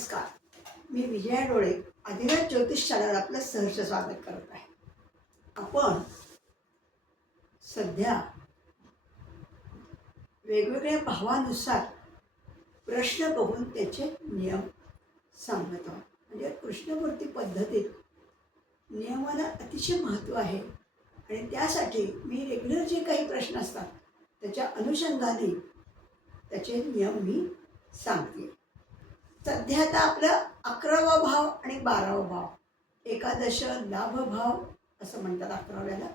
नमस्कार. मी विजया डोळे अधिराज ज्योतिष चॅनल आपलं सहर्ष स्वागत करत आहे. आपण सध्या वेगवेगळ्या भावानुसार प्रश्न बघून त्याचे नियम सांगत आहोत. म्हणजे कृष्णमूर्ती पद्धतीत नियमाला अतिशय महत्त्व आहे आणि त्यासाठी मी रेग्युलर जे काही प्रश्न असतात त्याच्या अनुषंगाने त्याचे नियम मी सांगते. सध्या आता आपलं 11वा भाव आणि 12वा भाव, एकादश लाभ भाव असं म्हणतात 11व्याला,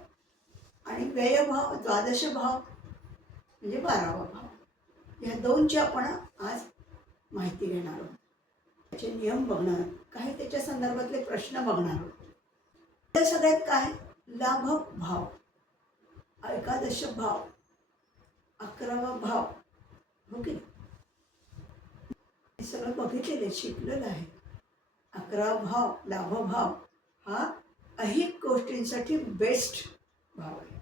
आणि व्ययभाव 12 भाव म्हणजे 12वा भाव. ह्या दोनची आपण आज माहिती घेणार आहोत. त्याचे नियम बघणार, काही त्याच्या संदर्भातले प्रश्न बघणार आहोत. त्या सगळ्यात काय, लाभ भाव, एकादश भाव, 11वा भाव, हो की हे सगळं बघितलेलं शिकलेलं आहे. 11वा भाव लाभ भाव हा अनेक गोष्टींसाठी बेस्ट भाव आहे.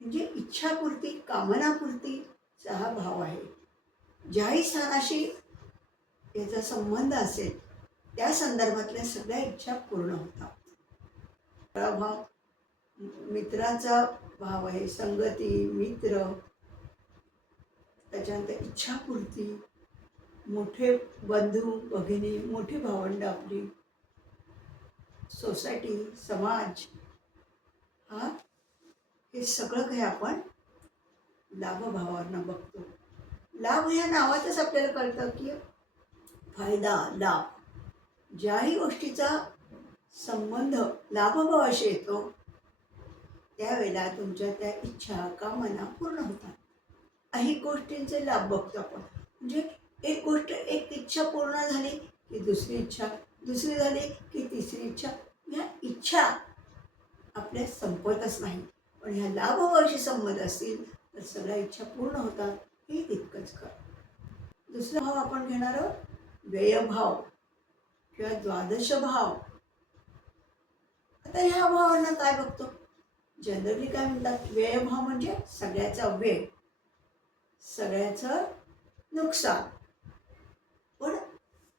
म्हणजे इच्छापूर्ती, कामनापूर्तीचा हा भाव आहे. ज्याही स्थानाशी याचा संबंध असेल त्या संदर्भातल्या सगळ्या इच्छा पूर्ण होतात. 11वा भाव मित्राचा भाव आहे, संगती, मित्र, त्याच्यानंतर इच्छापूर्ती, मोठे बंधू भगिनी, मोठी भावंड, आपली सोसायटी, समाज, हा हे सगळं काही आपण लाभभावांना बघतो. लाभ ह्या नावातच आपल्याला कळतं की फायदा, लाभ. ज्याही गोष्टीचा संबंध लाभभावाशी येतो त्यावेळेला तुमच्या त्या इच्छा, कामना पूर्ण होतात. अनेक गोष्टींचे लाभ बघतो आपण. म्हणजे एक गोष्ट, एक इच्छा पूर्ण झाली की दुसरी इच्छा, दुसरी झाली की तिसरी इच्छा. ह्या इच्छा आपल्या संपतच नाही. पण ह्या लाभभावाशी संबंध असतील तर सगळ्या इच्छा पूर्ण होतात, हे तितकंच खरं. दुसरा भाव आपण घेणार आहोत व्ययभाव किंवा 12 भाव. आता ह्या भावांना काय बघतो, जनरली काय म्हणतात, व्ययभाव म्हणजे सगळ्याचा व्यय, सगळ्याचं नुकसान. पण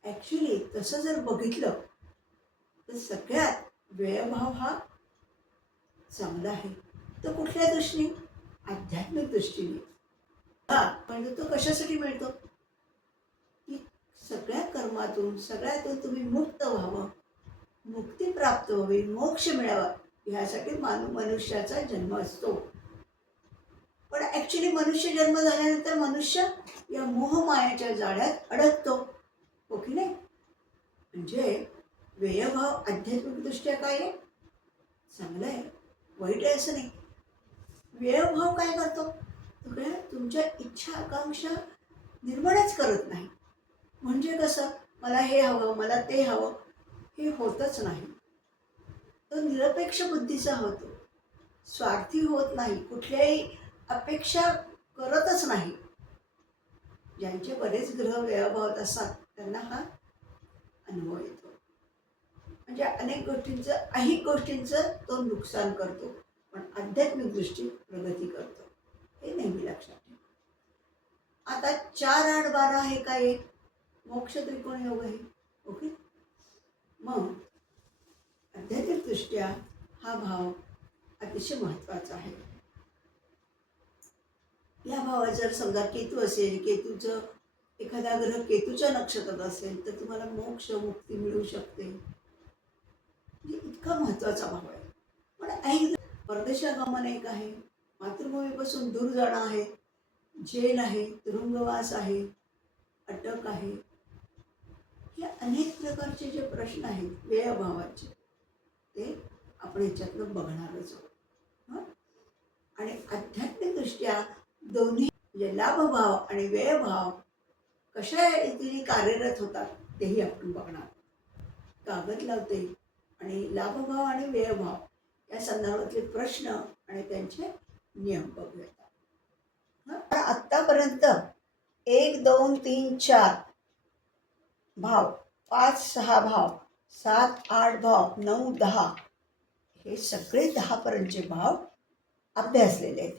ॲक्च्युली तसं जर बघितलं तर सगळ्यात व्ययभाव हा चांगला आहे. तो कुठल्या दृष्टीने, आध्यात्मिक दृष्टीने. म्हणजे तो कशासाठी मिळतो की सगळ्या कर्मातून, सगळ्यातून तुम्ही मुक्त व्हावं, मुक्ती प्राप्त व्हावी, मोक्ष मिळावा, ह्यासाठी मनुष्याचा जन्म असतो. पण ॲक्च्युली मनुष्य जन्म झाल्यानंतर मनुष्य या मोहमायाच्या जाळ्यात अडकतो, हो की नाही. म्हणजे व्ययभाव आध्यात्मिकदृष्ट्या काय आहे, चांगलं आहे, वाईट आहे असं नाही. व्ययभाव काय करतो, तुमच्या इच्छा आकांक्षा निर्माणच करत नाही. म्हणजे कसं, मला हे हवं, मला ते हवं, हे होतच नाही. तो निरपेक्ष बुद्धीचा होतो, स्वार्थी होत नाही, कुठल्याही अपेक्षा करतच नाही. ज्यांचे बरेच ग्रह व्ययभावात असतात त्यांना हा अनुभव येतो. म्हणजे अनेक गोष्टींचं तो नुकसान करतो, पण आध्यात्मिक दृष्टीत प्रगती करतो, हे नेहमी लक्षात ठेवा. आता 4, 8, 12 हे काय आहे, मोक्ष त्रिकोण योग आहे, ओके. मग आध्यात्मिक दृष्ट्या हा भाव अतिशय महत्त्वाचा आहे. या भावात जर समजा केतू असेल, केतूचं एखादा ग्रह केतूच्या नक्षत्रात असेल तर तुम्हाला मोक्ष, मुक्ती मिळू शकते. म्हणजे इतका महत्त्वाचा भाव आहे. पण ऐक, परदेशागमन एक आहे, मातृभूमीपासून दूर जाणं आहे, जेल आहे, तुरुंगवास आहे, अटक आहे. हे अनेक प्रकारचे जे प्रश्न आहेत व्ययभावाचे ते आपण ह्याच्यातनं बघणारच आहोत. आणि आध्यात्मिकदृष्ट्या दोन्ही म्हणजे लाभभाव आणि व्ययभाव कशा रीतीने कार्यरत होतात तेही आपण बघणार. कागद लावते आणि लाभभाव आणि व्ययभाव या संदर्भातले प्रश्न आणि त्यांचे नियम बघूयात. आत्तापर्यंत 1, 2, 3, 4 भाव, 5, 6 भाव, 7, 8 भाव, 9, 10 हे सगळे 10 पर्यंतचे भाव अभ्यासलेले आहेत.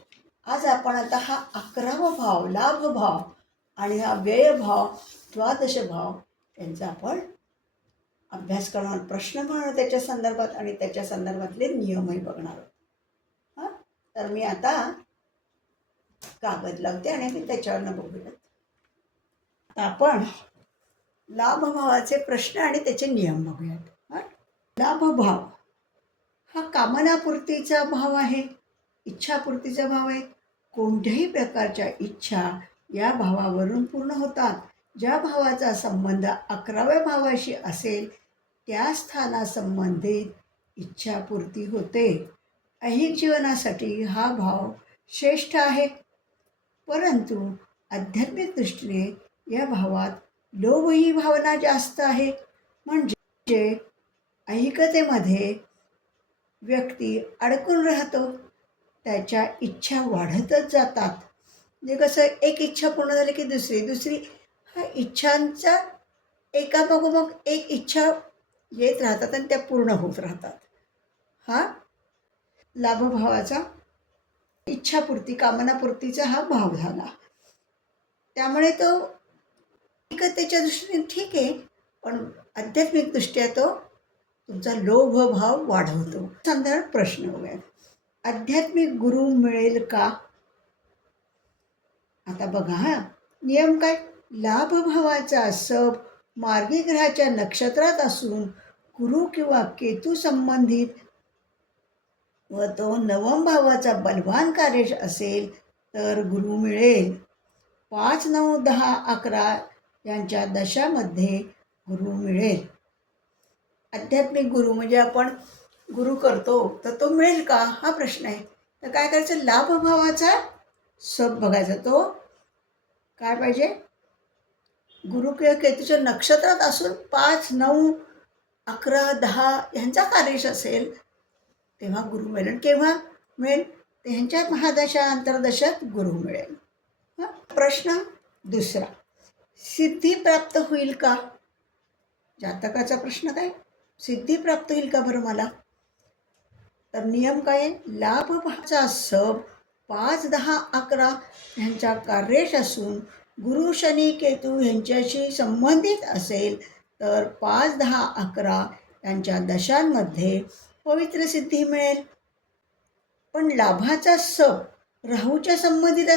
आज आपण आता हा 11वा भाव लाभ भाव आणि हा व्यय भाव 12 भाव त्यांचा आपण अभ्यास करणार, प्रश्न बनवणार त्याच्या संदर्भात आणि त्याच्या संदर्भातले नियमही बघणार आहोत. हां, तर मी आता कागद लावते आणि मी त्याच्यावरनं बघूयात. आता आपण लाभभावाचे प्रश्न आणि त्याचे नियम बघूयात. हां, लाभभाव हा कामनापूर्तीचा भाव आहे, इच्छापूर्तीचा भाव आहे. कोणत्याही प्रकारच्या इच्छा या भावावरून पूर्ण होतात. ज्या भावाचा संबंध 11व्या भावाशी असेल त्या स्थानासंबंधित इच्छापूर्ती होते. ऐहिक जीवनासाठी हा भाव श्रेष्ठ आहे, परंतु आध्यात्मिक दृष्टीने या भावात लोभ ही भावना जास्त आहे. म्हणजे ऐहिकतेमध्ये व्यक्ती अडकून राहतो, त्याच्या इच्छा वाढतच जातात. म्हणजे कसं, एक इच्छा पूर्ण झाली की दुसरी हा इच्छांचा एकामागोमाग एक इच्छा येत राहतात आणि त्या पूर्ण होत राहतात. हा लाभभावाचा इच्छापूर्ती कामनापूर्तीचा हा भाव झाला. त्यामुळे तो ऐकतेच्या दृष्टीने ठीक आहे, पण आध्यात्मिक दृष्ट्या तो तुमचा लोभ भाव वाढवतो. संदर्भ प्रश्न बघूया. आध्यात्मिक गुरु मिळेल का? आता बघा, हा नियम काय. लाभभावाचा सब मार्गी ग्रहाच्या नक्षत्रात असून गुरु किंवा केतू संबंधित व तो नवम भावाचा बलवान कार्य असेल तर गुरु मिळेल. 5, 9, 10, 11 यांच्या दशामध्ये गुरु मिळेल. आध्यात्मिक गुरु म्हणजे आपण गुरु करतो तर तो मिळेल का हा प्रश्न आहे. तर काय करायचं, लाभभावाचा सब बघायचा. तो काय पाहिजे, गुरु किंवा केतूच्या नक्षत्रात असून 5, 9, 11, 10 यांचा कार्यश असेल तेव्हा गुरु मिळेल. केव्हा मिळेल, ते ह्यांच्या महादशा अंतर्दशात गुरु मिळेल. प्रश्न दुसरा, सिद्धी प्राप्त होईल का? जातकाचा प्रश्न काय, सिद्धी प्राप्त होईल का बरं मला? तर नियम काय आहे, लाभभावाचा सब 5, 10, 11 ह्यांचा कार्यश असून गुरु शनी केतू ह्यांच्याशी संबंधित असेल तर 5, 10, 11 यांच्या दशांमध्ये पवित्र सिद्धी मिळेल. पण लाभाचा सब राहूच्या संबंधित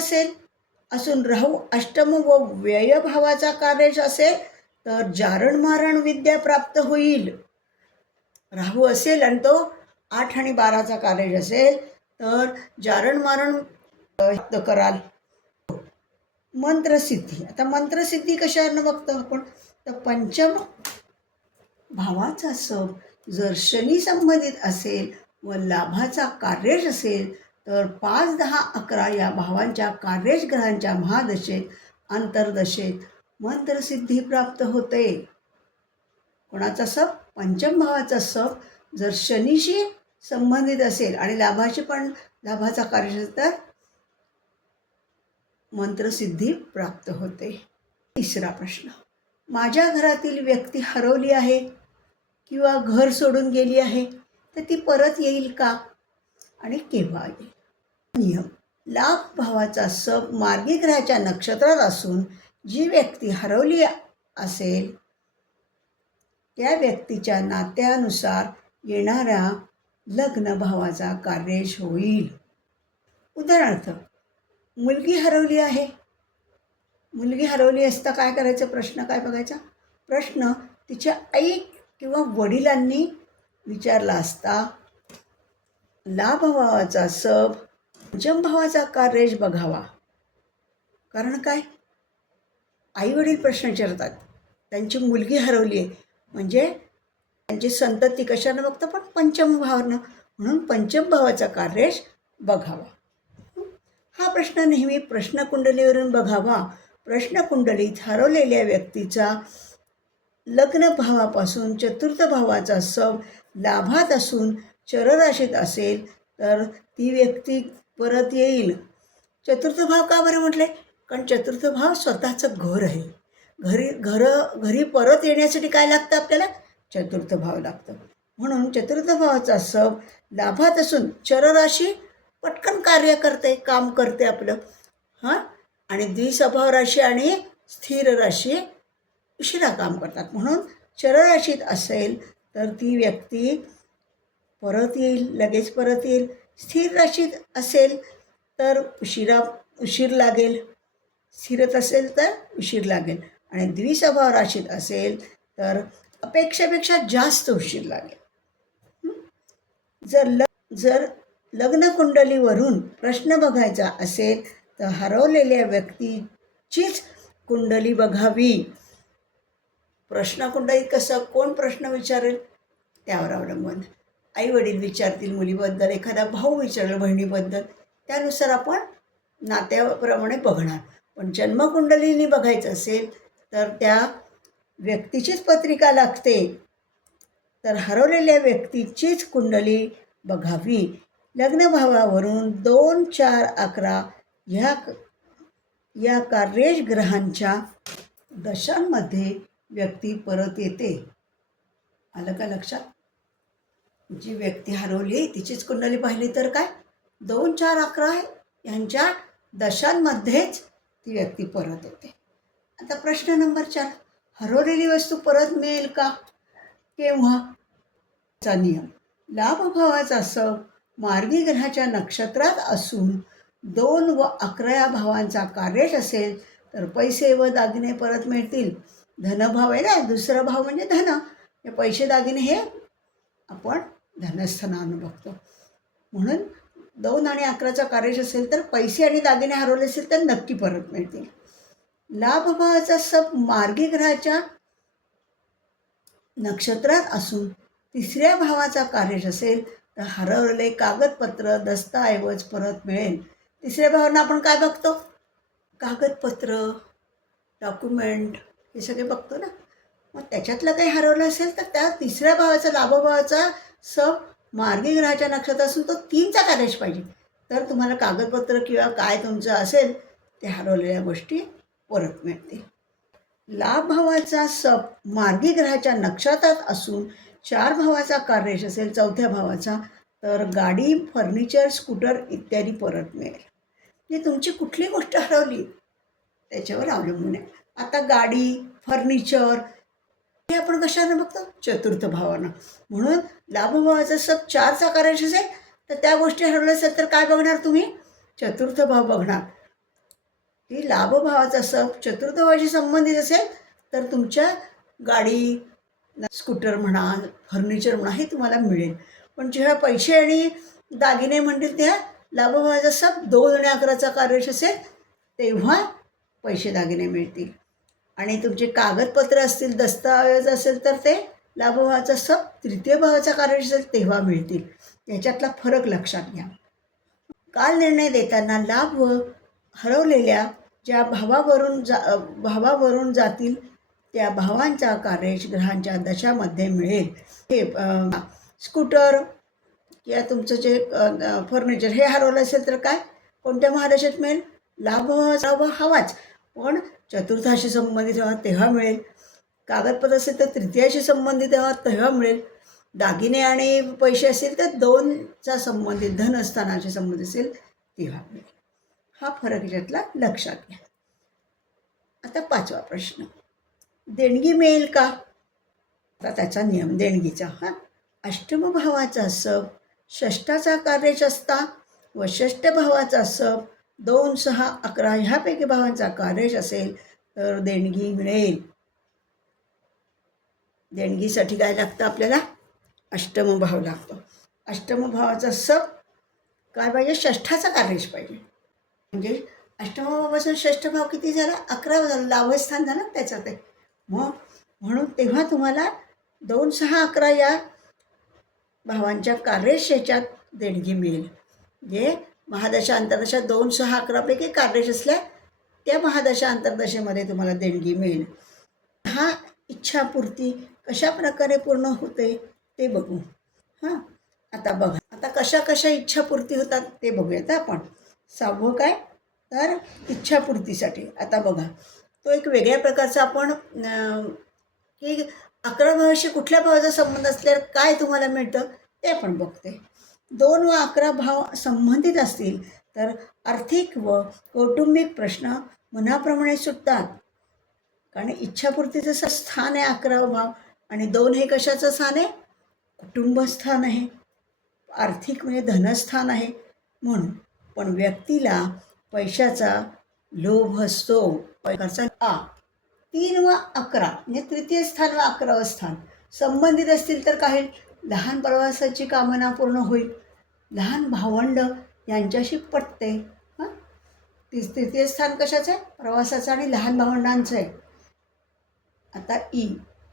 असून राहू अष्टम व व्ययभावाचा कार्यश असेल तर जारण मारण विद्या प्राप्त होईल. राहू असेल आणि तो 8 आणि 12चा कार्यश असेल तर जारण मारण प्राप्त कराल. मंत्रसिद्धी, आता मंत्रसिद्धी कशावरनं बघतो आपण, तर पंचम भावाचा सब जर शनी संबंधित असेल व लाभाचा कार्यश असेल तर 5, 10, 11 या भावांच्या कार्यश ग्रहांच्या महादशेत अंतर्दशेत मंत्रसिद्धी प्राप्त होते. कोणाचा सब, पंचम भावाचा सब जर शनीशी संबंधित असेल आणि लाभाशी पण लाभाचा कार्यश असेल तर मंत्रसिद्धी प्राप्त होते. तिसरा प्रश्न, माझ्या घरातील व्यक्ती हरवली आहे किंवा घर सोडून गेली आहे तर ती परत येईल का आणि केव्हा येईल? नियम, लाभ भावाचा सब मार्गी ग्रहाच्या नक्षत्रात असून जी व्यक्ती हरवली असेल त्या व्यक्तीच्या नात्यानुसार येणाऱ्या लग्न भावाचा कार्यश होईल. उदाहरणार्थ, मुलगी हरवली आहे, मुलगी हरवली असता काय करायचं, प्रश्न काय बघायचा. प्रश्न तिच्या आई किंवा वडिलांनी विचारला असता. लाभ भावाचा सब पंचम भावाचा कार्यश बघावा. कारण काय, आई वडील प्रश्न विचारतात, त्यांची मुलगी हरवली आहे म्हणजे त्यांची संतती कशानं बघतं, पण पंचम भावानं, म्हणून पंचम भावाचा कार्यश बघावा. हा प्रश्न नेहमी प्रश्नकुंडलीवरून बघावा. प्रश्नकुंडलीत हरवलेल्या व्यक्तीचा लग्न भावापासून चतुर्थ भावाचा सब लाभात असून चरराशीत असेल तर ती व्यक्ती परत येईल. चतुर्थ भाव का बरं म्हटले, कारण चतुर्थ भाव स्वतःचं घर आहे. घरी परत येण्यासाठी काय लागतं आपल्याला, चतुर्थ भाव लागतं. म्हणून चतुर्थ भावाचा सब लाभात असून चरराशी पटकन कार्य करते, काम करते आपलं. आणि द्विस्वभाव राशी आणि स्थिर राशी उशिरा काम करतात. म्हणून चर राशीत असेल तर ती व्यक्ती परत येईल, लगेच परत येईल. स्थिर राशीत असेल तर उशीर लागेल, स्थिरत असेल तर उशीर लागेल. आणि द्विस्वभाव राशीत असेल तर अपेक्षेपेक्षा जास्त उशीर लागेल. जर लग्नकुंडलीवरून प्रश्न बघायचा असेल तर हरवलेल्या व्यक्तीचीच कुंडली बघावी. प्रश्नकुंडलीत कसं, कोण प्रश्न विचारेल त्यावर अवलंबून. आई वडील विचारतील मुलीबद्दल, एखादा भाऊ विचारेल बहिणीबद्दल, त्यानुसार आपण नात्याप्रमाणे बघणार. पण जन्मकुंडलीने बघायचं असेल तर त्या व्यक्तीचीच पत्रिका लागते. तर हरवलेल्या व्यक्तीचीच कुंडली बघावी. लग्नभावावरून 2, 4, 11 या कार्येश ग्रहांच्या दशांमध्ये व्यक्ती परत येते. आलं का लक्षात? जी व्यक्ती हरवली तिचीच कुंडली पाहिली तर काय 2, 4, 11 यांच्या दशांमध्येच ती व्यक्ती परत येते. आता प्रश्न नंबर 4, हरवलेली वस्तू परत मिळेल का, केव्हा? चा नियम, लाभभावाचा सप मार्गी ग्रहाच्या नक्षत्रात असून 2 व 11 या भावांचा कार्येश असेल तर पैसे व दागिने परत मिळतील. धनभाव आहे ना, दुसरा भाव म्हणजे धन. हे पैसे दागिने हे आपण धनस्थानानं बघतो. म्हणून 2 आणि 11चा कार्येश असेल तर पैसे आणि दागिने हरवले असेल तर नक्की परत मिळतील. लाभभावाचा सप मार्गी ग्रहाच्या नक्षत्रात असून 3ऱ्या भावाचा कार्येश असेल तर हरवलेले कागदपत्र, दस्तऐवज परत मिळेल. 3ऱ्या भावांना आपण काय बघतो? कागदपत्र, डॉक्युमेंट हे सगळे बघतो ना. मग त्याच्यातलं काही हरवलं असेल तर त्या 3ऱ्या भावाचा, लाभभावाचा सप मार्गी ग्रहाच्या नक्षत्रात असून तो 3चा कार्येश पाहिजे तर तुम्हाला कागदपत्र किंवा काय तुमचं असेल ते हरवलेल्या गोष्टी परत मिळतील. लाभभावाचा सप मार्गी ग्रहाच्या नक्षत्रात असून 4 भावाचा कार्येश असेल 4थ्या भावाचा तर गाडी, फर्निचर, स्कूटर इत्यादी परत मिळेल. म्हणजे तुमची कुठली गोष्ट हरवली त्याच्यावर अवलंबून आहे. आता गाडी, फर्निचर हे आपण कशानं बघतो? चतुर्थ भावानं. म्हणून लाभभावाचा सप 4चा कार्येश असेल तर त्या गोष्टी हरवल्या असेल तर काय बघणार तुम्ही? चतुर्थ भाव बघणार. ही लाभभावाचा सप चतुर्थ भावाशी संबंधित असेल तर तुमच्या गाडी, स्कूटर म्हणा, फर्निचर म्हणा हे तुम्हाला मिळेल. पण जेव्हा पैसे आणि दागिने म्हणतील त्या लाभभावाचा सप 2 आणि 11चा कार्येश असेल तेव्हा पैसे दागिने मिळतील. आणि तुमचे कागदपत्र असतील, दस्तऐवज असेल तर ते लाभभावाचा सप 3य भावाचा कार्येश असेल तेव्हा मिळतील. याच्यातला फरक लक्षात घ्या. काल निर्णय देताना लाभ व हरवलेल्या ज्या भावावरून जातील त्या भावांचा कार्येश ग्रहांच्या दशामध्ये मिळेल. हे स्कूटर किंवा तुमचं जे फर्निचर हे हरवलं असेल तर काय, कोणत्या महादशेत मिळेल? लाभभावाचा हवाच, पण चतुर्थाशी संबंधित तेव्हा मिळेल. कागदपत्र असेल तर 3याशी संबंधित तेव्हा मिळेल. दागिने आणि पैसे असेल तर 2चा संबंधित धनस्थानाशी संबंधित असेल तेव्हा मिळेल. हा फरक याच्यातला लक्षात घ्या. आता 5वा प्रश्न, देणगी मिळेल का? आता त्याचा नियम देणगीचा. अष्टम भावाचा सप षष्ठाचा कार्येश असता व षष्ठ भावाचा सप 2, 6, 11 ह्यापैकी भावांचा कार्येश असेल तर देणगी मिळेल. देणगीसाठी काय लागतं आपल्याला? अष्टम भाव लागतो. अष्टम भावाचा सप काय पाहिजे? षष्ठाचा कार्येश पाहिजे. म्हणजे अष्टम भावापासून षष्ठ भाव किती झाला? 11 झाला. लाभस्थान झालं त्याच्यात आहे. म्हणून तेव्हा तुम्हाला 2, 6, 11 या भावांच्या कार्येश याच्यात देणगी मिळेल. म्हणजे महादशा अंतर्दशा 2, 6, 11 पैकी कार्येश असल्या त्या महादशा अंतर्दशेमध्ये तुम्हाला देणगी मिळेल. हा इच्छापूर्ती कशा प्रकारे पूर्ण होते ते बघू. आता बघा, आता कशा इच्छापूर्ती होतात ते बघूयात आपण. 6वं काय तर इच्छापूर्तीसाठी. आता बघा, तो एक वेगळ्या प्रकारचा आपण की 11 भावाशी कुठल्या भावाचा संबंध असल्यावर काय तुम्हाला मिळतं ते आपण बघते. 2 व 11 भाव संबंधित असतील तर आर्थिक व कौटुंबिक प्रश्न मनाप्रमाणे सुटतात. कारण इच्छापूर्तीचं स्थान आहे 11वा भाव, आणि 2 हे कशाचं स्थान आहे? कुटुंबस्थान आहे, आर्थिक म्हणजे धनस्थान आहे म्हणून. पण व्यक्तीला पैशाचा लोभ असतो, पैशाचा 3 व 11 म्हणजे तृतीय स्थान व 11वं स्थान संबंधित असतील तर काही लहान प्रवासाची कामना पूर्ण होईल, लहान भावंड यांच्याशी पटते. हां, तृतीय स्थान कशाचं आहे? प्रवासाचं आणि लहान भावंडांचं आहे. आता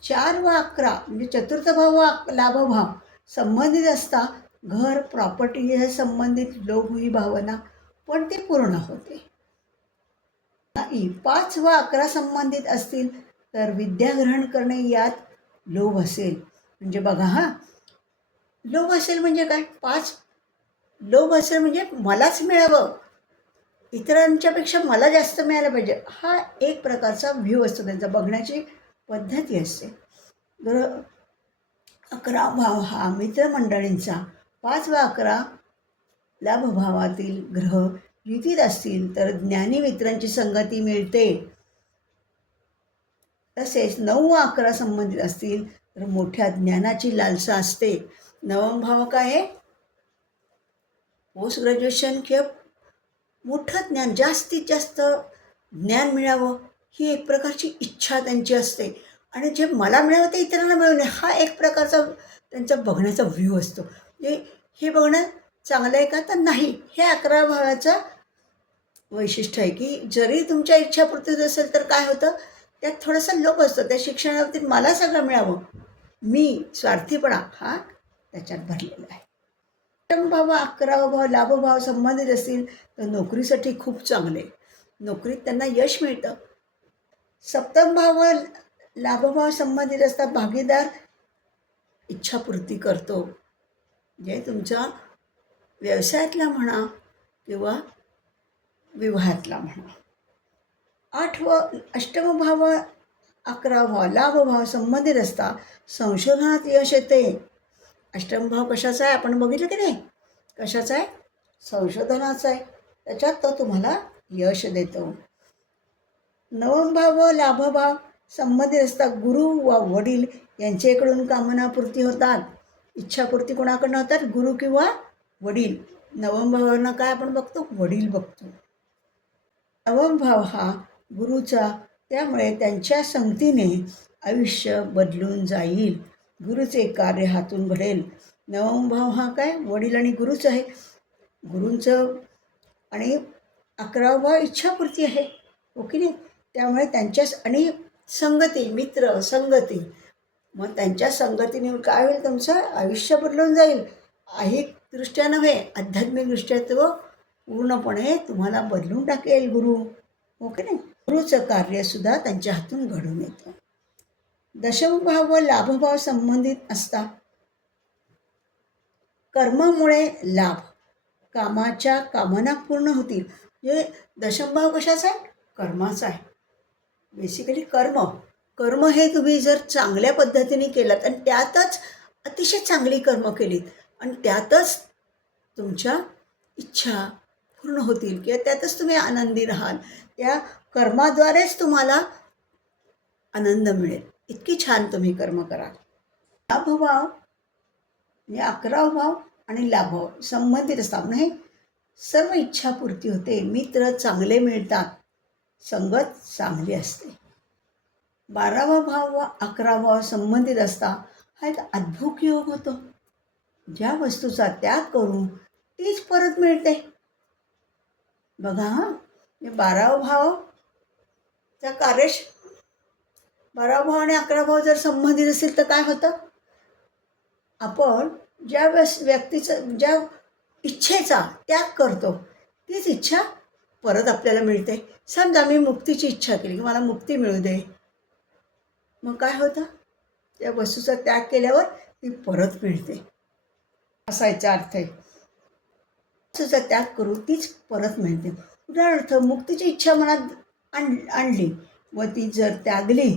4 व 11 म्हणजे चतुर्थ भाव व लाभभाव संबंधित असता घर प्रॉपर्टी हे संबंधित लोभ ही भावना पण ती पूर्ण होते. 5 व 11 संबंधित असतील तर विद्या ग्रहण करणे यात लोभ असेल. म्हणजे बघा हां, लोभ असेल म्हणजे काय? 5 लोभ असेल म्हणजे मलाच मिळावं, इतरांच्यापेक्षा मला जास्त मिळालं पाहिजे, हा एक प्रकारचा व्ह्यू असतो, त्यांचा बघण्याची पद्धती असते. जर 11 भाव हा मित्रमंडळींचा, 5 व 11 लाभभावातील ग्रह युतीत असतील तर ज्ञानी मित्रांची संगती मिळते. तसेच 9 व 11 संबंधित असतील तर मोठ्या ज्ञानाची लालसा असते. 9वा भाव काय आहे? पोस्ट ग्रॅज्युएशन किंवा मोठं ज्ञान, जास्तीत जास्त ज्ञान मिळावं ही एक प्रकारची इच्छा त्यांची असते, आणि जे मला मिळावं ते इतरांना मिळू नये हा एक प्रकारचा त्यांचा बघण्याचा व्ह्यू असतो. म्हणजे हे बघणं चांगलं आहे का? तर नाही. हे 11 भावाचं वैशिष्ट्य आहे की जरी तुमच्या इच्छापूर्ती असेल तर काय होतं, त्यात थोडासा लोभ असतो. त्या शिक्षणाबाबतीत मला सगळं मिळावं, मी स्वार्थीपणा हा त्याच्यात भरलेला आहे. अष्टम भाव 11वा भाव लाभभाव संबंधित असतील तर नोकरीसाठी खूप चांगले, नोकरीत त्यांना यश मिळतं. सप्तम भाव लाभभाव संबंधित असतात भागीदार इच्छापूर्ती करतो, जे तुमच्या व्यवसायातला म्हणा किंवा विवाहातला म्हणा. 8 व अष्टम भाव 11 भाव लाभभाव संबंधित असता संशोधनात यश येते. अष्टम भाव कशाचा आहे आपण बघितलं की नाही? कशाचा आहे? संशोधनाचा आहे. त्याच्यात तो तुम्हाला यश देतो. 9वा भाव व लाभभाव संबंधित असता गुरु व वडील यांच्याकडून कामनापूर्ती होतात. इच्छापूर्ती कोणाकडनं होतात? गुरु किंवा वडील. 9वा भावांना काय आपण बघतो? वडील बघतो. 9वा भाव हा गुरुचा, त्यामुळे त्यांच्या संगतीने आयुष्य बदलून जाईल, गुरुचे कार्य हातून घडेल. 9वा भाव हा काय? वडील आणि गुरुच आहे. गुरूंचं आणि 11वा भाव इच्छापूर्ती आहे, हो की नाही? त्यामुळे त्यांच्या आणि संगती, मित्र संगती, मग त्यांच्या संगतीने काय होईल? तुमचं आयुष्य बदलून जाईल. ऐहिकदृष्ट्या नव्हे, आध्यात्मिकदृष्ट्या तो पूर्णपणे तुम्हाला बदलून टाकेल गुरु, हो की नाही? गुरुचं कार्यसुद्धा त्यांच्या हातून घडून येतं. दशमभाव व लाभभाव संबंधित असता कर्मामुळे लाभ, कामाच्या कामना पूर्ण होतील. म्हणजे दशमभाव कशाचा आहे? कर्माचा आहे. बेसिकली कर्म हे तुम्ही जर चांगल्या पद्धतीने केलात आणि त्यातच अतिशय चांगली कर्म केलीत आणि त्यातच तुमच्या इच्छा पूर्ण होतील किंवा त्यातच तुम्ही आनंदी राहाल, त्या कर्माद्वारेच तुम्हाला आनंद मिळेल. इतकी छान तुम्ही कर्म कराल. लाभभाव म्हणजे 11वा भाव आणि लाभभाव संबंधित असतात नाही, सर्व इच्छापूर्ती होते, मित्र चांगले मिळतात, संगत चांगली असते. 12वा भाव व 11वा भाव संबंधित असता हा एक अद्भुत योग होतो. ज्या वस्तूचा त्याग करून तीच परत मिळते. बघा हां, 12वा भावचा कार्यश 12वा भाव आणि 11वा भाव जर संबंधित असेल तर काय होतं? आपण ज्या व्यक्तीचं ज्या इच्छेचा त्याग करतो तीच इच्छा परत आपल्याला मिळते. समजा मी मुक्तीची इच्छा केली की मला मुक्ती मिळू दे, मग काय होतं? त्या वस्तूचा त्याग केल्यावर ती परत मिळते, असा याचा अर्थ आहे. वस्तूचा त्याग करू तीच परत मिळते. उदाहरणार्थ मुक्तीची इच्छा मनात आणली व ती जर त्यागली,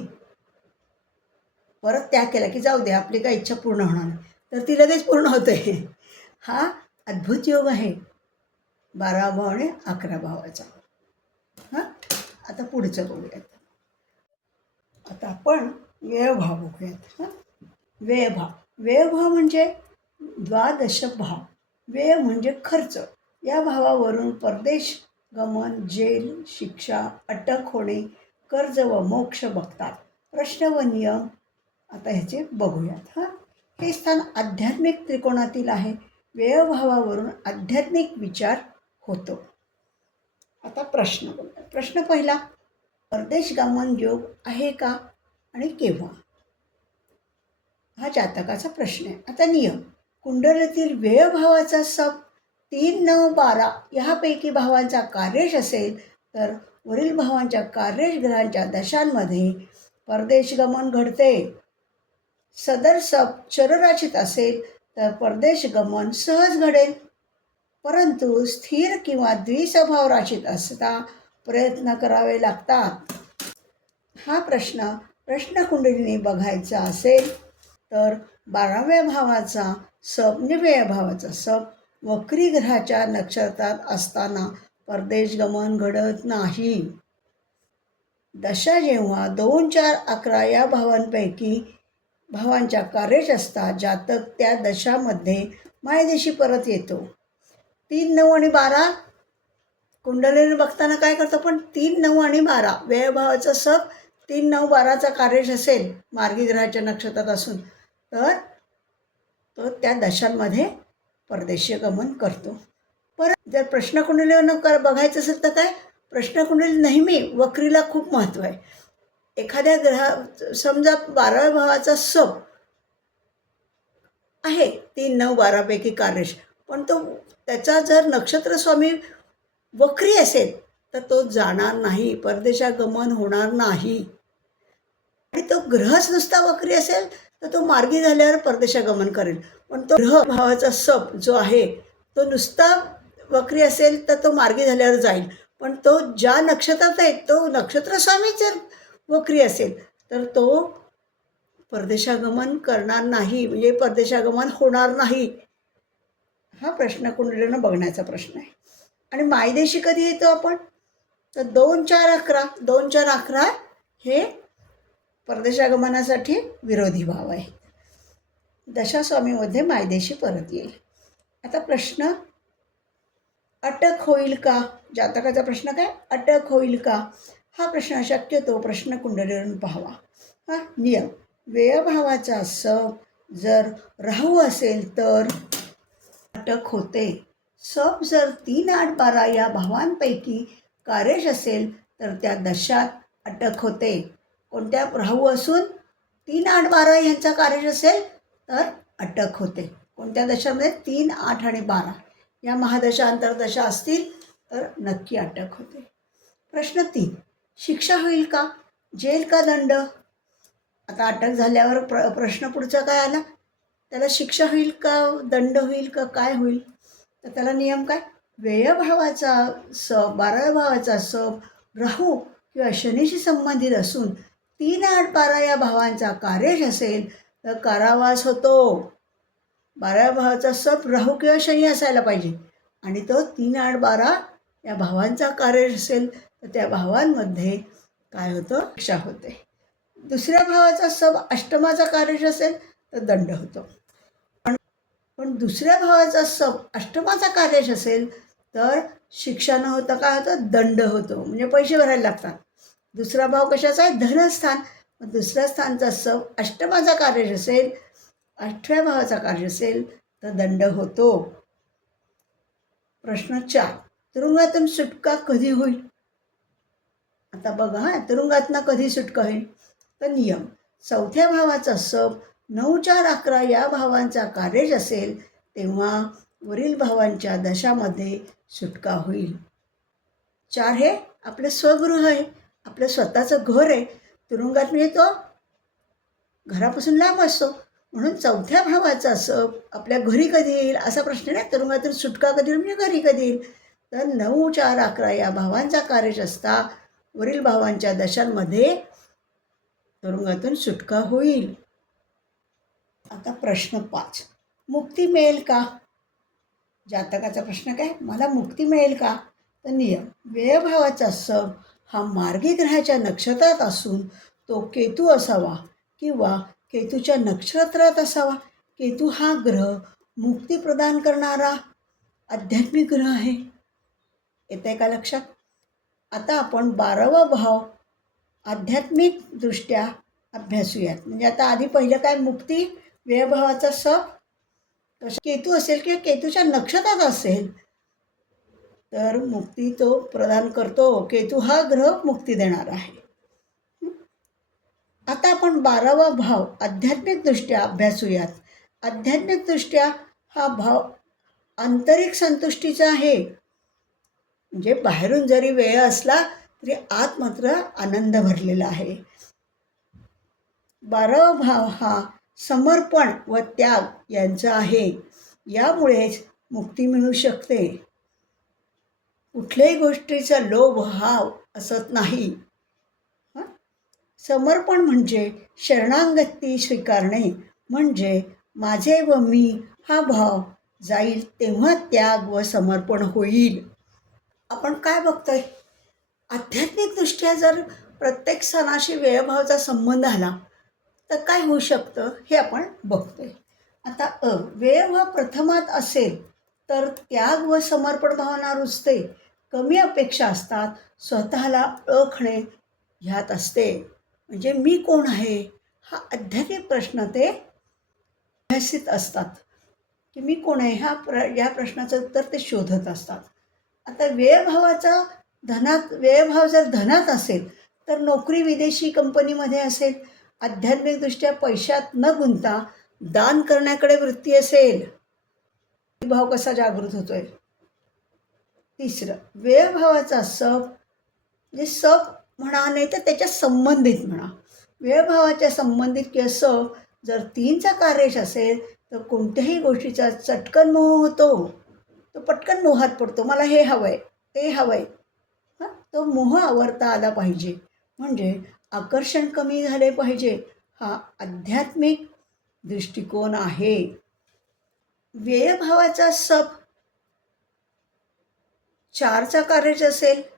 परत त्याग केला की जाऊ दे आपली काय इच्छा पूर्ण होणार नाही, तर ती लगेच पूर्ण होते. हा अद्भुत योग आहे 12वा भाव आणि 11 भावाचा. हां, आता पुढचं बघूयात. आता आपण व्ययभाव बघूयात. व्ययभाव म्हणजे द्वादश भाव. व्यय म्हणजे खर्च. या भावावरून परदेश गमन, जेल, शिक्षा, अटक होणे, कर्ज व मोक्ष बघतात. प्रश्न व नियम आता ह्याचे बघूयात. हे स्थान आध्यात्मिक त्रिकोणातील आहे. व्ययभावावरून आध्यात्मिक विचार होतो. आता प्रश्न पहिला, परदेश गमन योग आहे का आणि केव्हा? हा जातकाचा प्रश्न आहे. आता नियम, कुंडलीतील व्ययभावाचा सप 3, 9, 12 ह्यापैकी भावांचा कार्यश असेल तर वरील भावांच्या कार्यश ग्रहांच्या दशांमध्ये परदेश गमन घडते. सदर सप चरराशीत असेल तर परदेश गमन सहज घडेल, परंतु स्थिर किंवा द्विस्वभाव राशीत असता प्रयत्न करावे लागतात. हा प्रश्न कुंडलीने बघायचा असेल तर 12व्या भावाचा सप म्हणजे व्ययभावाचा सप वक्री ग्रहाच्या नक्षत्रात असताना परदेश गमन घडत नाही. दशा जेव्हा 2, 4, 11 या भावांच्या कार्यश असतात, जातक त्या दशामध्ये मायदेशी परत येतो. 3, 9 आणि 12 कुंडलीने बघताना काय करतो पण 3, 9 आणि 12 व्ययभावाचा सप 3, 9, 12चा कार्यश असेल मार्गी ग्रहाच्या नक्षत्रात असून तर तो त्या दशांमध्ये परदेशीय गमन करतो. परत जर प्रश्नकुंडलीवर बघायचं असेल तर काय, प्रश्नकुंडली नेहमी वक्रीला खूप महत्त्व आहे. एखाद्या समजा 12व्या भावाचा सप आहे 3, 9, 12पैकी कार्यश, पण तो त्याचा जर नक्षत्र स्वामी वक्री असेल तर तो जाणार नाही, परदेशागमन होणार नाही. आणि तो ग्रहच नुसता वक्री असेल तर तो मार्गी झाल्यावर परदेशागमन करेल. पण तो ग्रह भावाचा सप जो आहे तो नुसता वक्री असेल तर तो मार्गी झाल्यावर जाईल. पण तो ज्या नक्षत्रात आहे तो नक्षत्रस्वामी जर वक्री असेल तर तो परदेशागमन करणार नाही, म्हणजे परदेशागमन होणार नाही. हा प्रश्न कुंडलीनं बघण्याचा प्रश्न आहे. आणि मायदेशी कधी येतो आपण तर 2, 4, 11 2, 4, 11 हे परदेशागमनासाठी विरोधी भाव आहे. दशास्वामीमध्ये मायदेशी परत येईल. आता प्रश्न, अटक होईल का? जातकाचा प्रश्न काय, अटक होईल का? हा प्रश्न शक्यतो प्रश्न कुंडलीवरून पाहावा. नियम, व्ययभावाचा सप जर राहू असेल तर अटक होते. सप जर 3, 8, 12 या भावांपैकी कार्यश असेल तर त्या दशात अटक होते. कोणत्या राहू असून 3, 8, 12 ह्यांचा कार्यश असेल तर अटक होते. कोणत्या दशामध्ये 3, 8 आणि 12 या महादशा अंतर्दशा असतील तर नक्की अटक होते. प्रश्न 3, शिक्षा होईल का? जेल का दंड? आता अटक झाल्यावर प्रश्न पुढचा काय आला, त्याला शिक्षा होईल का, दंड होईल का, काय होईल? तर त्याला नियम काय, व्ययभावाचा सप 12व्या भावाचा सप राहू किंवा शनीशी संबंधित असून 3, 8, 12 या भावांचा कार्यश असेल तर कारावास होतो. 12व्या भावाचा सप राहू किंवा शनी असायला पाहिजे आणि तो 3, 8, 12 या भावांचा कार्यश असेल तर त्या भावांमध्ये काय होतं, शिक्षा होते. दुसऱ्या भावाचा सप अष्टमाचा कार्यश असेल तर दंड होतो. पण दुसऱ्या भावाचा सप अष्टमाचा कार्यश असेल तर शिक्षा न होता काय होतं, दंड होतो, म्हणजे पैसे भरायला लागतात. दुसरा भाव कशाचा आहे, धनस्थान. दुसऱ्या स्थानचा सप अष्टमाचा कार्यश असेल, 8व्या भावाचा कार्य असेल तर दंड होतो. प्रश्न 4, तुरुंगातून सुटका कधी होईल? आता बघा, तुरुंगातनं कधी सुटका होईल तर नियम, 4थ्या भावाचा सप 9, 4, 11 या भावांचा कार्यश असेल तेव्हा वरील भावांच्या दशामध्ये सुटका होईल. 4 हे आपलं स्वगृह आहे, आपलं स्वतःचं घर आहे. तुरुंगात म्हणजे तो घरापासून लांब असतो, म्हणून 4थ्या भावाचा सप आपल्या घरी कधी येईल असा प्रश्न नाही. तुरुंगातून सुटका कधी होईल म्हणजे घरी कधी येईल तर 9, 4, 11 या भावांचा कार्यश असता वरील भावांच्या दशांमध्ये तुरुंगातून सुटका होईल. आता प्रश्न 5, मुक्ती मिळेल का? जातकाचा प्रश्न काय, मला मुक्ती मिळेल का? तर नियम, व्ययभावाचा सप हा मार्गी ग्रहाच्या नक्षत्रात असून तो केतू असावा किंवा केतूच्या नक्षत्रात असावा. केतू हा ग्रह मुक्ती प्रदान करणारा आध्यात्मिक ग्रह आहे. येत आहे का लक्षात? आता आपण 12वा भाव आध्यात्मिकदृष्ट्या अभ्यासूयात. म्हणजे आता आधी पहिलं काय, मुक्ती व्ययभावाचा केतू असेल किंवा केतूच्या नक्षत्रात असेल तर मुक्ती तो प्रदान करतो. केतू हा ग्रह मुक्ती देणार आहे. आता आपण 12वा भाव आध्यात्मिकदृष्ट्या अभ्यासूयात. आध्यात्मिकदृष्ट्या हा भाव आंतरिक संतुष्टीचा आहे. म्हणजे बाहेरून जरी व्यय असला तरी आत मात्र आनंद भरलेला आहे. 12वा भाव हा समर्पण व त्याग यांचा आहे. यामुळेच मुक्ती मिळू शकते. कुठल्याही गोष्टीचा लोभ भाव असत नाही. समर्पण म्हणजे शरणागती स्वीकारणे. म्हणजे माझे व मी हा भाव जाईल तेव्हा त्याग व समर्पण होईल. आपण काय बघतोय, आध्यात्मिकदृष्ट्या जर प्रत्येक सणाशी व्ययभावाचा संबंध आला तर काय होऊ शकतं हे आपण बघतोय. आता व्ययभाव प्रथमात असेल तर त्याग व समर्पण भावना रुजते. कमी अपेक्षा असतात. स्वतःला ओळखणे ह्यात असते. म्हणजे मी कोण आहे हा आध्यात्मिक प्रश्न ते अभ्यासित असतात की मी कोण आहे या प्रश्नाचं उत्तर ते शोधत असतात. आता व्ययभाव जर धनात असेल तर नोकरी विदेशी कंपनीमध्ये असेल, आध्यात्मिकदृष्ट्या पैशात न गुंता दान करण्याकडे वृत्ती असेल, भाव कसा जागृत होतोय. तिसरं, व्ययभावाचा म्हणजे म्हणा नाही तर त्याच्या संबंधित म्हणा. व्ययभावाच्या संबंधित किंवा जर 3चा कार्यश असेल तर कोणत्याही गोष्टीचा चटकन मोह होतो. तो पटकन मोहात पडतो. मला हे हवं आहे, ते हवं आहे. तो मोह आवरता आला पाहिजे. म्हणजे आकर्षण कमी झाले पाहिजे. हा आध्यात्मिक दृष्टिकोन आहे. व्ययभावाचा 4चा कार्यश असेल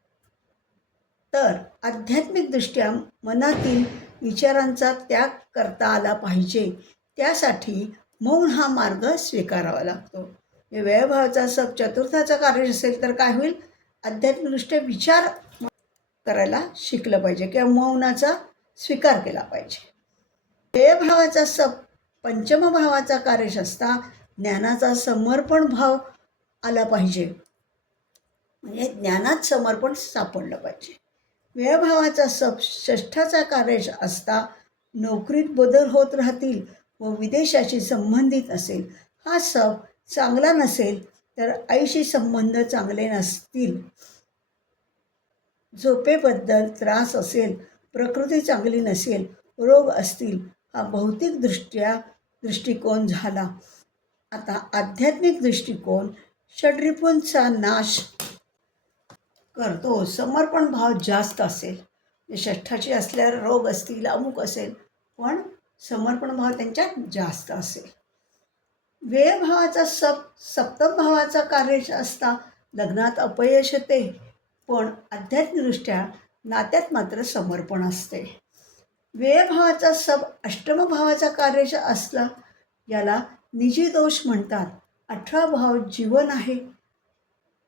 तर आध्यात्मिकदृष्ट्या मनातील विचारांचा त्याग करता आला पाहिजे. त्यासाठी मौन हा मार्ग स्वीकारावा लागतो. व्ययभावाचा 4थाचा कार्यश असेल तर काय होईल, आध्यात्मिकदृष्ट्या विचार करायला शिकलं पाहिजे किंवा मौनाचा स्वीकार केला पाहिजे. व्ययभावाचा 5म भावाचा कार्यश असता ज्ञानाचा समर्पण भाव आला पाहिजे. म्हणजे ज्ञानात समर्पण सापडलं पाहिजे. व्ययभावाचा 6ठाचा कार्यश असता नोकरीत बदल होत राहतील व विदेशाशी संबंधित असेल. हा चांगला नसेल तर आईशी संबंध चांगले नसतील. झोपेबद्दल त्रास असेल, प्रकृती चांगली नसेल, रोग असतील. हा भौतिक दृष्टिकोन झाला. आता आध्यात्मिक दृष्टिकोन षड्रिपूंचा नाश करतो. समर्पण भाव जास्त असेल, 6ठाची असल्यावर रोग असतील, अमुक असेल, पण समर्पण भाव त्यांच्यात जास्त असेल. व्ययभावाचा 7म भावाचा कार्यश असता लग्नात अपयश येते, पण आध्यात्मिकदृष्ट्या नात्यात मात्र समर्पण असते. व्ययभावाचा 8म भावाचा कार्यश असला याला निजी दोष म्हणतात. 8वा भाव जीवन आहे.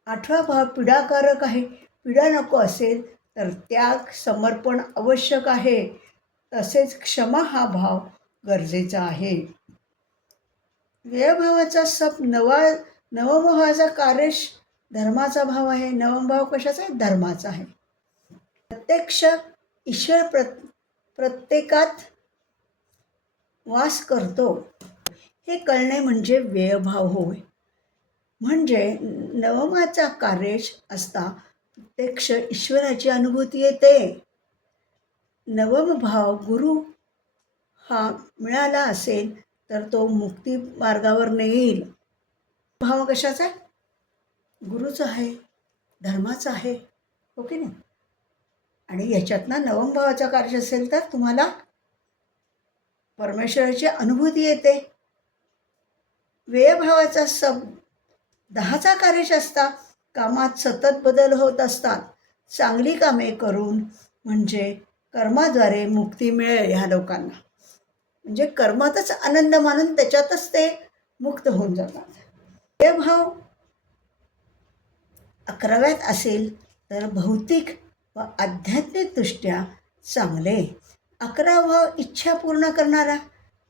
8वा भाव पीडाकारक आहे. पीडा नको असेल तर त्याग समर्पण आवश्यक आहे. तसेच क्षमा हा भाव गरजेचा आहे. व्ययभावाचा 9वा भावाचा कार्यश धर्माचा भाव आहे. 9वा भाव कशाचा आहे, धर्माचा आहे. प्रत्यक्ष ईश्वर प्रत्येकात वास करतो हे कळणे म्हणजे व्ययभाव होय. म्हणजे 9वाचा कार्यश असता प्रत्यक्ष ईश्वराची अनुभूती येते. 9म भाव गुरु हा मिळाला असेल तर तो मुक्ती मार्गावर नेईल. भाव कशाचा आहे, गुरुचा आहे, धर्माचा आहे, हो की नाही. आणि याच्यातनं 9म भावाचा कार्यश असेल तर तुम्हाला परमेश्वराची अनुभूती येते. व्ययभावाचा 10चा कार्यश असता कामात सतत बदल होत असतात. चांगली कामे करून म्हणजे कर्माद्वारे मुक्ती मिळेल ह्या लोकांना. म्हणजे कर्मातच आनंद मानून त्याच्यातच ते मुक्त होऊन जातात. हे भाव 11व्यात असेल तर भौतिक व आध्यात्मिकदृष्ट्या चांगले. 11वा भाव इच्छा पूर्ण करणारा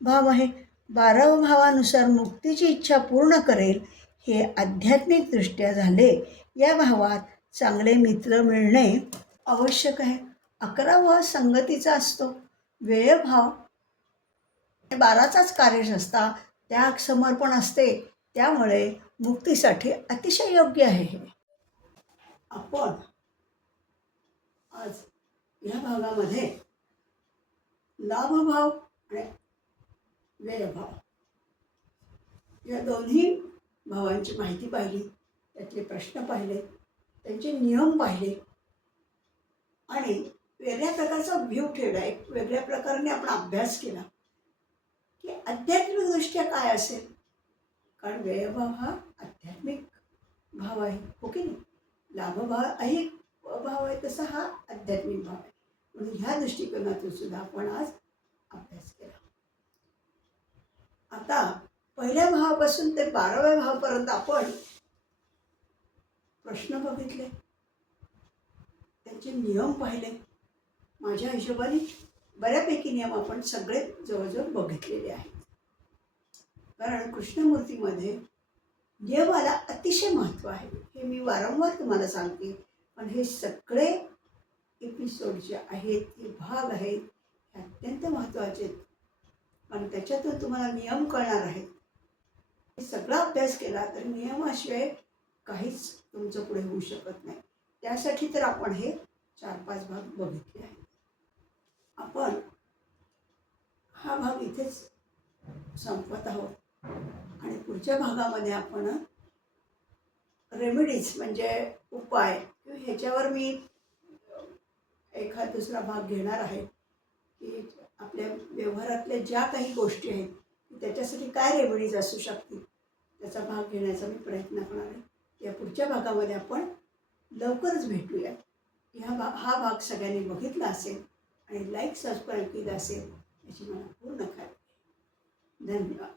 भाव आहे. 12व्या भावानुसार मुक्तीची इच्छा पूर्ण करेल. हे आध्यात्मिकदृष्ट्या झाले. या भावात चांगले मित्र मिळणे आवश्यक आहे. 11वा भाव संगतीचा असतो. व्ययभाव 12चाच कार्यशस्ता त्याग समर्पण असते. त्यामुळे मुक्तीसाठी अतिशय योग्य आहे हे. आपण आज या भागामध्ये लाभभाव आणि व्ययभाव या दोन्ही भावांची माहिती पाहिली, त्यातले प्रश्न पाहिले, त्यांचे नियम पाहिले आणि वेगळ्या प्रकारचा व्ह्यू ठेवला. एक वेगळ्या प्रकारे आपण अभ्यास केला की आध्यात्मिकदृष्ट्या काय असेल. कारण व्ययभाव हा आध्यात्मिक भाव आहे, हो की नाही. लाभभाव ऐहिक भाव आहे, तसा हा आध्यात्मिक भाव आहे. म्हणून ह्या दृष्टिकोनातून सुद्धा आपण आज अभ्यास केला. आता पहिल्या भावापासून ते 12व्या भावापर्यंत आपण प्रश्न बघितले, त्यांचे नियम पाहिले. माझ्या हिशोबाने बऱ्यापैकी नियम आपण सगळे जवळजवळ बघितलेले आहेत. कारण कृष्णमूर्तीमध्ये नियमाला अतिशय महत्त्व आहे, हे मी वारंवार तुम्हाला सांगते. पण हे सगळे एपिसोड जे आहेत, हे भाग आहेत, हे अत्यंत महत्त्वाचे आहेत. पण त्याच्यातून तुम्हाला नियम कळणार आहेत. हे सगळा अभ्यास केला तर नियमाशिवाय काहीच तुमचं पुढे होऊ शकत नाही. त्यासाठी तर आपण हे 4-5 भाग बघितले आहेत. आपण हा भाग इथेच संपवत आहोत आणि पुढच्या भागामध्ये आपण रेमेडीज म्हणजे उपाय ह्याच्यावर मी एखाद दुसरा भाग घेणार आहे की आपल्या व्यवहारातल्या ज्या काही गोष्टी आहेत त्याच्यासाठी काय रेमेडीज असू शकतील, त्याचा भाग घेण्याचा मी प्रयत्न करणार आहे. या पुढच्या भागामध्ये आपण लवकरच भेटूया. हा भाग सगळ्यांनी बघितला असेल आणि लाईक सबस्क्राईब केलं असेल याची मला पूर्ण खात्री आहे. धन्यवाद.